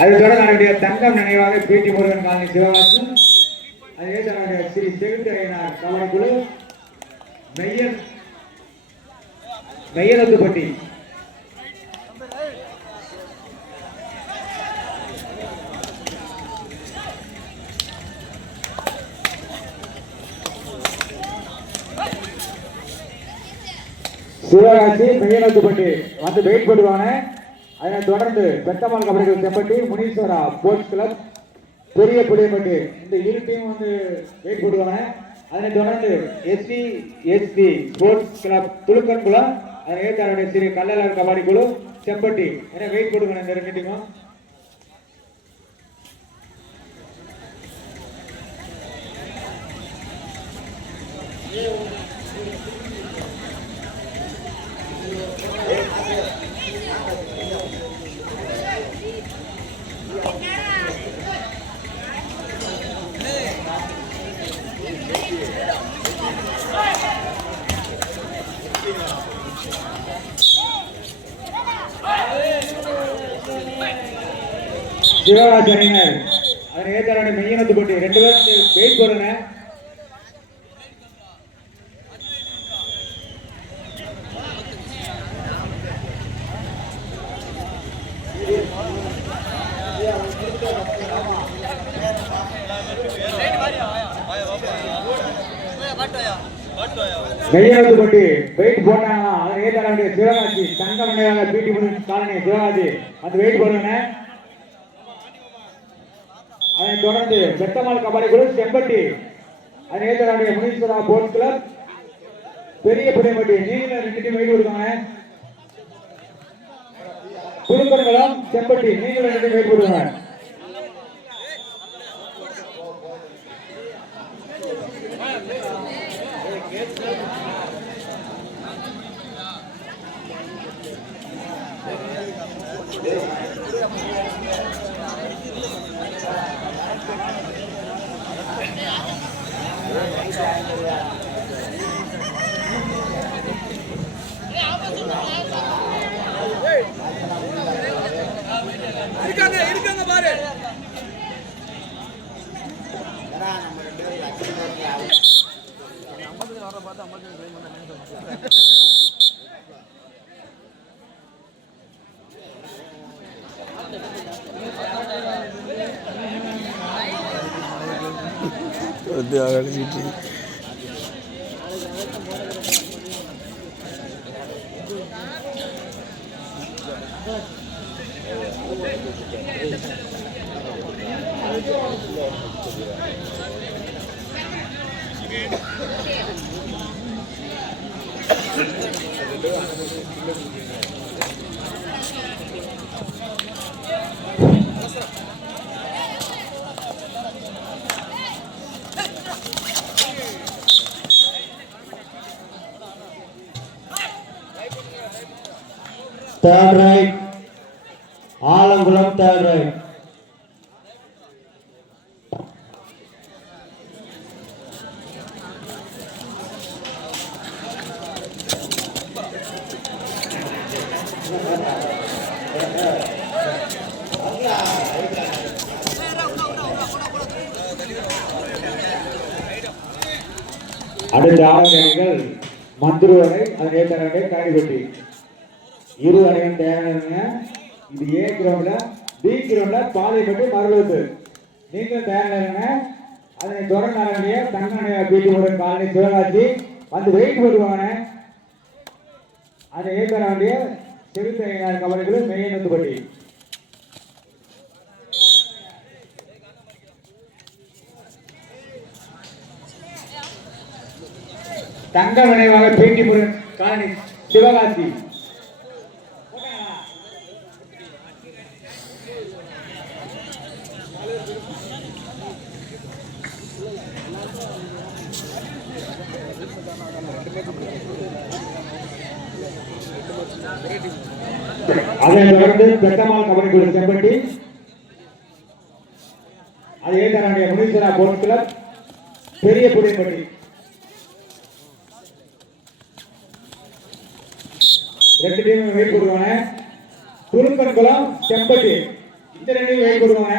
அதை தொடர்ந்து தங்கம் நினைவாக பேட்டி முருகன் காலனி சிவகாசன், அதே தன்னுடைய ஸ்ரீ செவித்தரையனார் கவன குழு மெய்யலத்துப்பட்டி சிவகாசி மெய்யலத்துப்பட்டி வந்து வெயிட் பண்ணுவாங்க. அதனை தொடர்ந்து பெத்தம்மாள் கபடிகள் செப்பட்டி, முனீஸ்வரா ஸ்போர்ட்ஸ் கிளப் பெரிய புளியப்பட்டி, இந்த இரு டீம் வந்து வெயிட் போடுவாங்க. அதனை தொடர்ந்து எஸ்டி ஸ்போர்ட்ஸ் கிளப் துலுக்கன்குளம், அதனை தன்னுடைய ஸ்ரீ கல்லலர் கபடி குழு செப்பட்டி என வெயிட் போடுவாங்க. இந்த ரெண்டு டீமும் சிவகாசி அணியினர் அதனை ஏற்ற மெய்யனத்து போட்டி ரெண்டு பேரும் வெயிட் போடுங்க. மெய்யனத்து போட்டி வெயிட் போட்டாங்கன்னா அதனை ஏற்ற சிவகாசி தங்க நினைவாக பீட்டி முருகன் காலனி சிவகாசி அது வெயிட் போடுங்க. அதனை தொடர்ந்து பெத்தம்மாள் கபடி குழு செம்பட்டி, அதனை ஏற்ற முனீஸ்வரா ஸ்போர்ட்ஸ் கிளப் பெரிய புளியப்பட்டி, நீங்க ரெண்டு டீம் வெயிட் கொடுக்காங்க. குழுக்கன்குளம் செம்பட்டி, நீங்க ரெண்டு டீம் வெயிட் கொடுங்க. இருக்காங்க பாரு third right, Alangulam third right. அடுத்த ஆறு அணிகள் மந்துரு அணை, அதன் ஏற்ற காணிப்பட்டி, இரு அணிகள் தயாராக. இது ஏ கிரவுண்ட்ல, பி கிரவுண்ட்ல பாலைப்பட்டி மருளூத்து. நீங்கள் தயாராக. அதனை தொடர்ந்து தங்க பீட்டி முருகன் காலனி சிவகாசி வந்து வெயிட் போடுவாங்க. அதை ஏற்ற வேண்டிய செவித்தரையினார் கபடிகளும் மெய்யனத்துப்பட்டி. தங்க நினைவாக பேட்டி முருகன் காலனி சிவகாசி. அதை தொடர்ந்து பெத்தம்மாள் கபடி குழு செம்பட்டி, அதை ஏற்ற முனீஸ்வரா ஸ்போர்ட்ஸ் கிளப் பெரிய புளியப்பட்டி. ரெண்டு டீம் வெயிட் போடுவாங்க. துலுக்கன்குளம் செம்பட்டி, இந்த ரெண்டையும் வெயிட் கொடுங்க.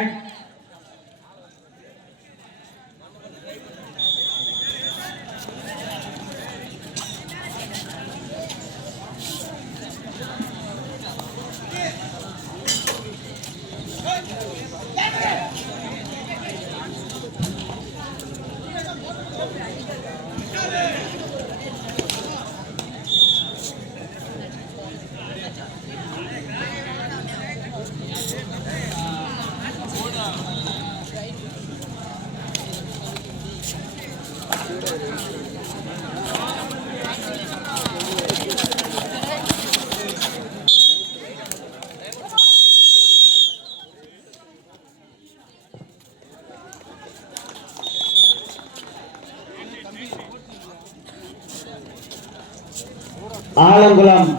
ஆலங்குளம்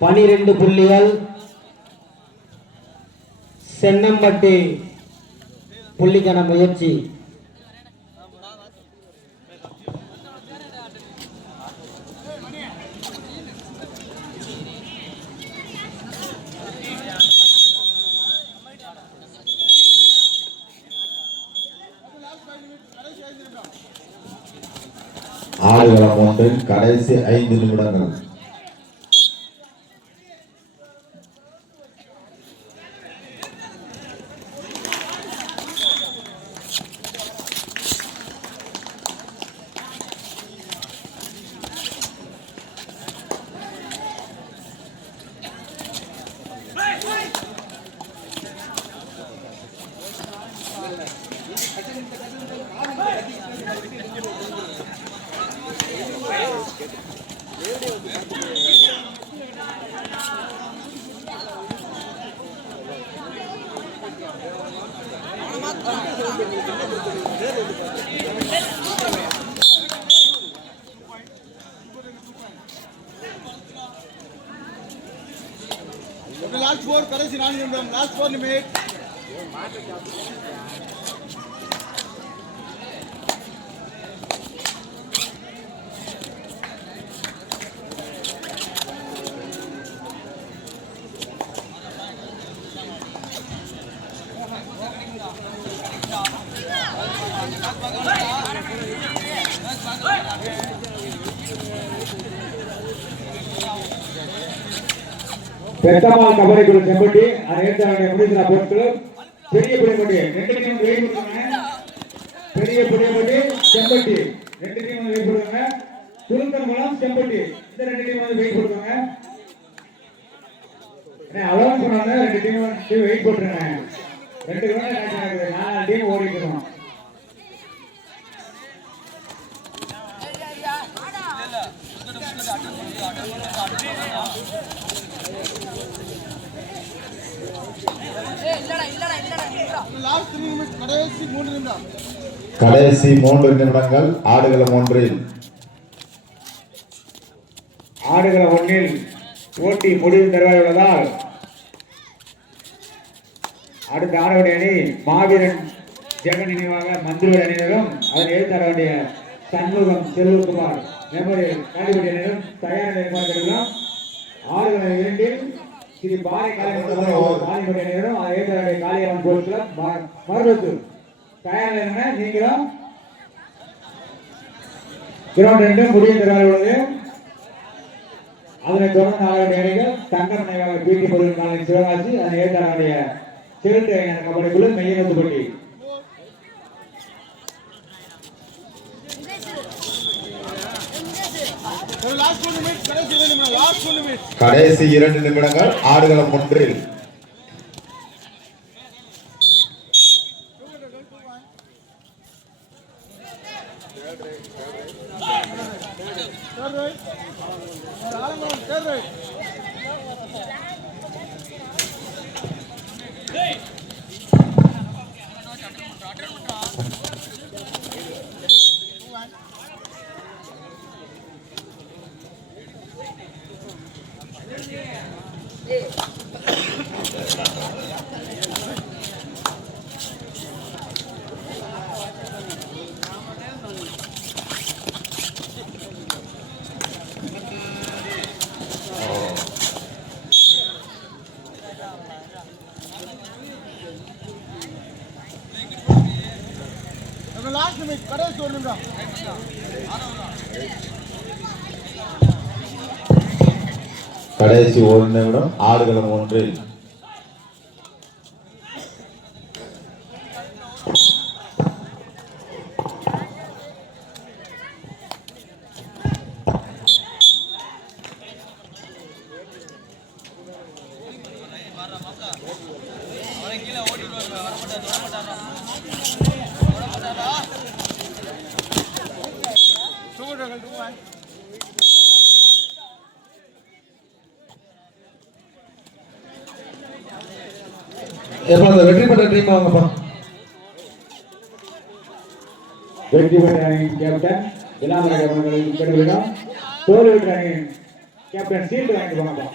12 புள்ளிகள், சென்னம்பட்டி புள்ளிக்கான முயற்சி. ஆடுகளம் ஒன்றில் கடைசி 5 நிமிடங்கள். Last 4 கடைசி 4 நிமிடம். Last 4 நிமிடம். பெத்தமால் கபடி குழு செம்பட்டி அதை முடிந்த பொருட்கள் பெரிய புளியம்பட்டி 2 டீம் வெயிட் கொடுங்க. பெரிய புளியம்பட்டி செம்பட்டி 2 டீம் வெயிட் கொடுங்க. சுருங்கமலம் செம்பட்டி இந்த 2 டீம் வெயிட் கொடுங்க. அலோன் சொன்னாங்க 2 டீம் வெயிட் போட்டுருங்க. 2 கிரவுண்ட் மேட்ச் நடக்குது. 4 டீம் ஓடிட்டு இருக்கோம். கடைசி 3 நிமிடங்கள். ஆடுகளம் ஒன்றில் போட்டி முடிவு தருவாய் உள்ளதால் அடுத்த ஆடவடைய அணி மாவீரன் ஜெகன் நினைவாக மந்திரி அணியினரும் அதனை எழுத்து ஆட வேண்டிய சண்முகம் செல்வகுமார் மெமோரியல் காடிபடி அணியினரும் தயார் நிலைப்பாடுகளும் ஆடுகளம் 2 ஸ்ரீ பாறை காளிபடி அணியினரும் அதை எழுத்து ஆட வேண்டிய காளியம்மன் கோயில் மருவத்தூர் தயார் நிலைமை. நீங்களும் கிரவுண்ட் 2 முடிவு தருவாய் உள்ளது. அதனை தொடர்ந்து ஆளுடைய அணிகள் தங்கம் நினைவாக பிடி பொருள் நாளின் சிவகாசி அதனை ஏற்றாருடைய சிறுத்தை கபடி குழு மெய்யனத்துப்பட்டி. கடைசி 2 நிமிடங்கள். ஆடுகளம் ஒன்றில் லாஸ்ட் மினிட் கடைசி ஒரு நிமிடம் கடைசி ஒரு நிமிடம் ஆடுகளம் ஒன்றில் வெற்றி பெற்ற டீம் வாங்கப்பா. வெற்றி பெற்ற அணியின் கேப்டன் இளமலை அவர்களின் பெருமிதம், தோல்வி பெற்ற அணியின் கேப்டன் சீட்டு வாங்கி போனப்பா.